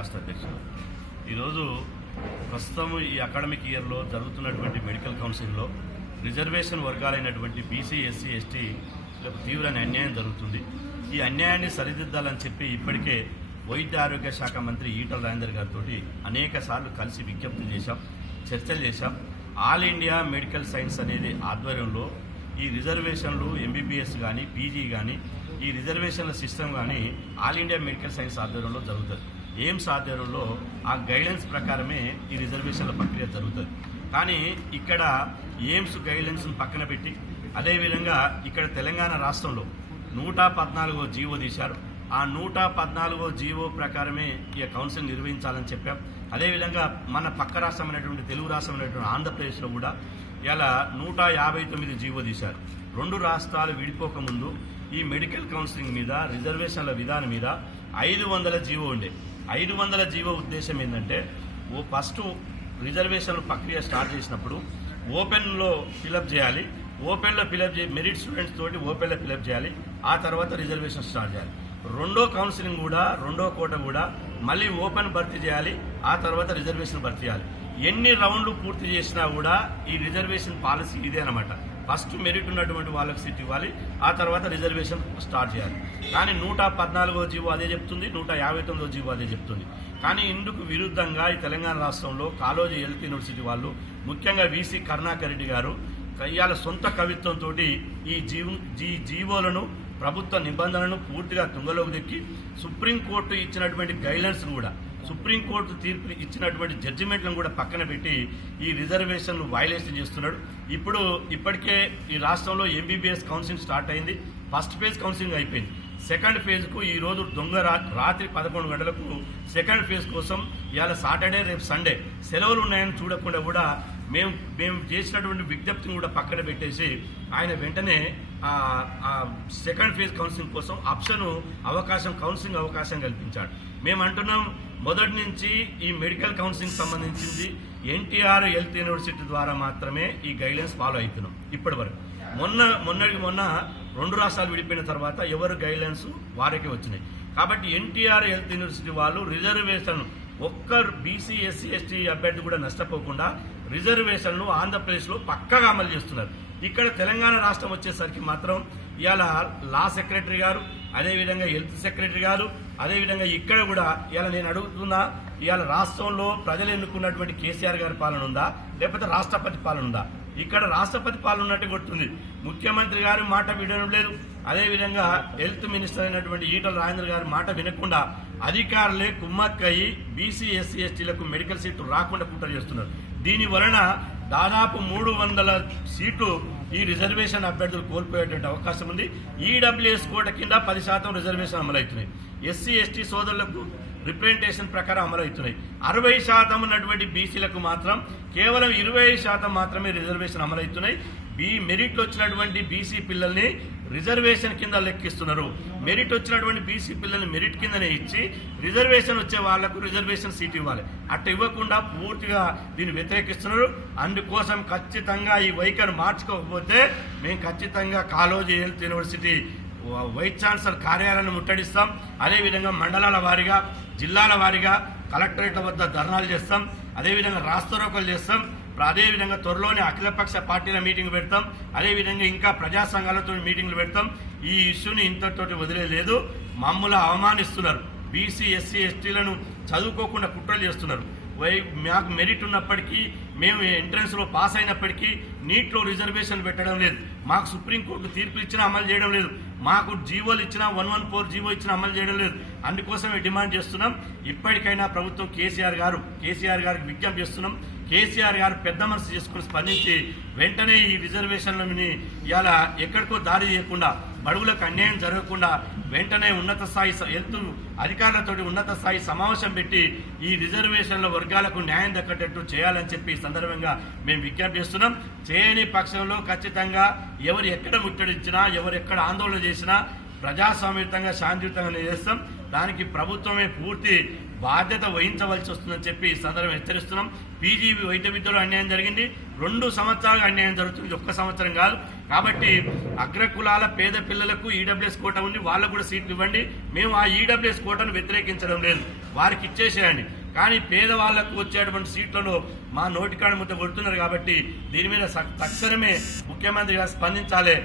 రాష్ట్ర అధ్యక్షుడు ఈరోజు ప్రస్తుతం ఈ అకాడమిక్ ఇయర్లో జరుగుతున్నటువంటి మెడికల్ కౌన్సిలింగ్లో రిజర్వేషన్ వర్గాలైనటువంటి బీసీ ఎస్సీ ఎస్టీలకు తీవ్ర అన్యాయం జరుగుతుంది. ఈ అన్యాయాన్ని సరిదిద్దాలని చెప్పి ఇప్పటికే వైద్య ఆరోగ్య శాఖ మంత్రి ఈటల రాజేందర్ గారితో అనేక సార్లు కలిసి విజ్ఞప్తి చేశాం చర్చలు చేశాం. ఆల్ ఇండియా మెడికల్ సైన్స్ అనేది ఆధ్వర్యంలో ఈ రిజర్వేషన్లు ఎంబీబీఎస్ కానీ పీజీ కానీ ఈ రిజర్వేషన్ల సిస్టమ్ కానీ ఆల్ ఇండియా మెడికల్ సైన్స్ ఆధ్వర్యంలో జరుగుతుంది ఎయిమ్స్ ఆధ్వర్యంలో ఆ గైడ్లైన్స్ ప్రకారమే ఈ రిజర్వేషన్ల ప్రక్రియ జరుగుతుంది. కానీ ఇక్కడ ఎయిమ్స్ గైడ్లైన్స్ని పక్కన పెట్టి అదేవిధంగా ఇక్కడ తెలంగాణ రాష్ట్రంలో నూట పద్నాలుగో జీవో తీశారు. ఆ నూట పద్నాలుగో జీవో ప్రకారమే ఈ కౌన్సిల్ నిర్వహించాలని చెప్పాం. అదేవిధంగా మన పక్క రాష్ట్రమైనటువంటి తెలుగు రాష్ట్రమైనటువంటి ఆంధ్రప్రదేశ్లో కూడా ఇలా నూట యాభై తొమ్మిది జీవో తీశారు. రెండు రాష్ట్రాలు విడిపోకముందు ఈ మెడికల్ కౌన్సిలింగ్ మీద రిజర్వేషన్ల విధానం మీద ఐదు వందల జీవో ఉండే. ఐదు వందల జీవో ఉద్దేశం ఏంటంటే ఓ ఫస్ట్ రిజర్వేషన్ ప్రక్రియ స్టార్ట్ చేసినప్పుడు ఓపెన్లో ఫిలప్ చేయాలి. ఓపెన్లో ఫిలప్ చే మెరిట్ స్టూడెంట్స్ తోటి ఓపెన్లో ఫిలప్ చేయాలి. ఆ తర్వాత రిజర్వేషన్ స్టార్ట్ చేయాలి. రెండో కౌన్సిలింగ్ కూడా రెండో కోట కూడా మళ్ళీ ఓపెన్ భర్తీ చేయాలి. ఆ తర్వాత రిజర్వేషన్ భర్తీ చేయాలి. ఎన్ని రౌండ్లు పూర్తి చేసినా కూడా ఈ రిజర్వేషన్ పాలసీ ఇదే అనమాట ఫస్ట్ మెరిట్ ఉన్నటువంటి వాళ్ళకి సీట్ ఇవ్వాలి. ఆ తర్వాత రిజర్వేషన్ స్టార్ట్ చేయాలి. కానీ నూట పద్నాలుగో జీవో అదే చెప్తుంది నూట యాభై తొమ్మిదో జీవో అదే చెప్తుంది. కానీ ఇందుకు విరుద్ధంగా ఈ తెలంగాణ రాష్ట్రంలో కాలోజీ హెల్త్ యూనివర్సిటీ వాళ్ళు ముఖ్యంగా వీసీ కరుణాకర్ రెడ్డి గారు ఇవాళ సొంత కవిత్వంతో ఈ జీవు ఈ జీవోలను ప్రభుత్వ నిబంధనలను పూర్తిగా తుంగలోకి దెక్కి సుప్రీంకోర్టు ఇచ్చినటువంటి గైడ్లైన్స్ కూడా సుప్రీంకోర్టు తీర్పుని ఇచ్చినటువంటి జడ్జిమెంట్లను కూడా పక్కన పెట్టి ఈ రిజర్వేషన్లు వైలేషన్ చేస్తున్నాడు. ఇప్పుడు ఇప్పటికే ఈ రాష్ట్రంలో ఎంబీబీఎస్ కౌన్సిలింగ్ స్టార్ట్ అయింది. ఫస్ట్ ఫేజ్ కౌన్సిలింగ్ అయిపోయింది. సెకండ్ ఫేజ్కు ఈ రోజు దొంగ రాత్రి పదకొండు గంటలకు సెకండ్ ఫేజ్ కోసం ఇవాళ సాటర్డే రేపు సండే సెలవులు ఉన్నాయని చూడకుండా కూడా మేము మేము చేసినటువంటి విజ్ఞప్తిని కూడా పక్కన పెట్టేసి ఆయన వెంటనే సెకండ్ ఫేజ్ కౌన్సిలింగ్ కోసం ఆప్షన్ అవకాశం కౌన్సిలింగ్ అవకాశం కల్పించాడు. మేము అంటున్నాం మొదటి నుంచి ఈ మెడికల్ కౌన్సిలింగ్ సంబంధించింది ఎన్టీఆర్ హెల్త్ యూనివర్సిటీ ద్వారా మాత్రమే ఈ గైడ్లైన్స్ ఫాలో అవుతున్నాం ఇప్పటి వరకు. మొన్న మొన్నటికి మొన్న రెండు రాష్ట్రాలు విడిపోయిన తర్వాత ఎవరు గైడ్లైన్స్ వారికి వచ్చినాయి. కాబట్టి ఎన్టీఆర్ హెల్త్ యూనివర్సిటీ వాళ్ళు రిజర్వేషన్ ఒక్క బీసీ ఎస్సీ ఎస్టీ అభ్యర్థి కూడా నష్టపోకుండా రిజర్వేషన్లు ఆంధ్రప్రదేశ్లో పక్కగా అమలు చేస్తున్నారు. ఇక్కడ తెలంగాణ రాష్ట్రం వచ్చేసరికి మాత్రం ఇవాళ లా సెక్రటరీ గారు అదేవిధంగా హెల్త్ సెక్రటరీ గారు అదేవిధంగా ఇక్కడ కూడా ఇవాళ నేను అడుగుతున్నా ఇవాళ రాష్ట్రంలో ప్రజలు ఎన్నుకున్నటువంటి కేసీఆర్ గారి పాలన ఉందా? లేకపోతే రాష్ట్రపతి పాలన ఉందా? ఇక్కడ రాష్ట్రపతి పాలన ఉన్నట్టు కొడుతుంది ముఖ్యమంత్రి గారి మాట వినడం లేదు. అదేవిధంగా హెల్త్ మినిస్టర్ అయినటువంటి ఈటల రాజేంద్ర గారి మాట వినకుండా అధికారులే కుమ్మక్కయి బీసీ ఎస్సీ ఎస్టీలకు మెడికల్ సీట్లు రాకుండా కుట్ర చేస్తున్నారు. దీని వలన దాదాపు మూడు వందల సీట్లు ఈ రిజర్వేషన్ అభ్యర్థులు కోల్పోయేటువంటి అవకాశం ఉంది. ఈడబ్ల్యూఎస్ కోట కింద పది శాతం రిజర్వేషన్ అమలవుతున్నాయి. ఎస్సీ ఎస్టీ సోదరులకు రిప్రజెంటేషన్ ప్రకారం అమలవుతున్నాయి. అరవై శాతం ఉన్నటువంటి బీసీలకు మాత్రం కేవలం ఇరవై శాతం మాత్రమే రిజర్వేషన్ అమలవుతున్నాయి. బీ మెరిట్లో వచ్చినటువంటి బీసీ పిల్లల్ని రిజర్వేషన్ కింద లెక్కిస్తున్నారు. మెరిట్ వచ్చినటువంటి బీసీ పిల్లల్ని మెరిట్ కిందనే ఇచ్చి రిజర్వేషన్ వచ్చే వాళ్ళకు రిజర్వేషన్ సీట్ ఇవ్వాలి. అట్ట ఇవ్వకుండా పూర్తిగా దీన్ని వ్యతిరేకిస్తున్నారు. అందుకోసం ఖచ్చితంగా ఈ వైఖరి మార్చుకోకపోతే మేము ఖచ్చితంగా Kaloji health university vice chancellor కార్యాలయాన్ని ముట్టడిస్తాం. అదేవిధంగా మండలాల వారీగా జిల్లాల వారీగా కలెక్టరేట్ల వద్ద ధర్నాలు చేస్తాం. అదేవిధంగా రాస్తరోకలు చేస్తాం. అదేవిధంగా త్వరలోనే అఖిలపక్ష పార్టీల మీటింగ్ పెడతాం. అదేవిధంగా ఇంకా ప్రజా సంఘాలతో మీటింగ్లు పెడతాం. ఈ ఇష్యూని ఇంతటితోటి వదిలేదు మమ్మల్ని అవమానిస్తున్నారు. బీసీ ఎస్సీ ఎస్టీలను చదువుకోకుండా కుట్రలు చేస్తున్నారు. వై మాకు మెరిట్ ఉన్నప్పటికీ మేము ఎంట్రన్స్లో పాస్ అయినప్పటికీ నీట్లో రిజర్వేషన్ పెట్టడం లేదు. మాకు సుప్రీంకోర్టు తీర్పు ఇచ్చినా అమలు చేయడం లేదు. మాకు జీవోలు ఇచ్చినా వన్ వన్ ఫోర్ జీవో ఇచ్చినా అమలు చేయడం లేదు. అందుకోసమే డిమాండ్ చేస్తున్నాం. ఇప్పటికైనా ప్రభుత్వం కేసీఆర్ గారు కేసీఆర్ గారికి విజ్ఞప్తి చేస్తున్నాం. కేసీఆర్ గారు పెద్ద మనసు చేసుకుని స్పందించి వెంటనే ఈ రిజర్వేషన్లని ఇలా ఎక్కడికో దారి చేయకుండా బడుగులకు అన్యాయం జరగకుండా వెంటనే ఉన్నత స్థాయి ఎంత హెల్త్ అధికారులతోటి ఉన్నత స్థాయి సమావేశం పెట్టి ఈ రిజర్వేషన్ల వర్గాలకు న్యాయం దక్కేటట్టు చేయాలని చెప్పి ఈ సందర్భంగా మేము విజ్ఞప్తి చేస్తున్నాం. చేయని పక్షంలో ఖచ్చితంగా ఎవరు ఎక్కడ ముట్టడించినా ఎవరు ఎక్కడ ఆందోళన చేసినా ప్రజాస్వామ్యుతంగా శాంతియుతంగా చేస్తాం. దానికి ప్రభుత్వమే పూర్తి బాధ్యత వహించవలసి వస్తుందని చెప్పి ఈ సందర్భం హెచ్చరిస్తున్నాం. పీజీబీ వైద్య విద్యలో అన్యాయం జరిగింది. రెండు సంవత్సరాలుగా అన్యాయం జరుగుతుంది. ఒక్క సంవత్సరం కాదు. కాబట్టి అగ్రకులాల పేద పిల్లలకు ఈడబ్ల్యూఎస్ కోట ఉంది. వాళ్ళకు కూడా సీట్లు ఇవ్వండి. మేము ఆ ఈడబ్ల్యూఎస్ కోటను వ్యతిరేకించడం లేదు. వారికి ఇచ్చేసేయండి. కానీ పేదవాళ్ళకు వచ్చేటువంటి సీట్లలో మా నోటికాడ ముద్ద కొడుతున్నారు కాబట్టి దీని మీద తక్షణమే ముఖ్యమంత్రి గారు స్పందించాలి.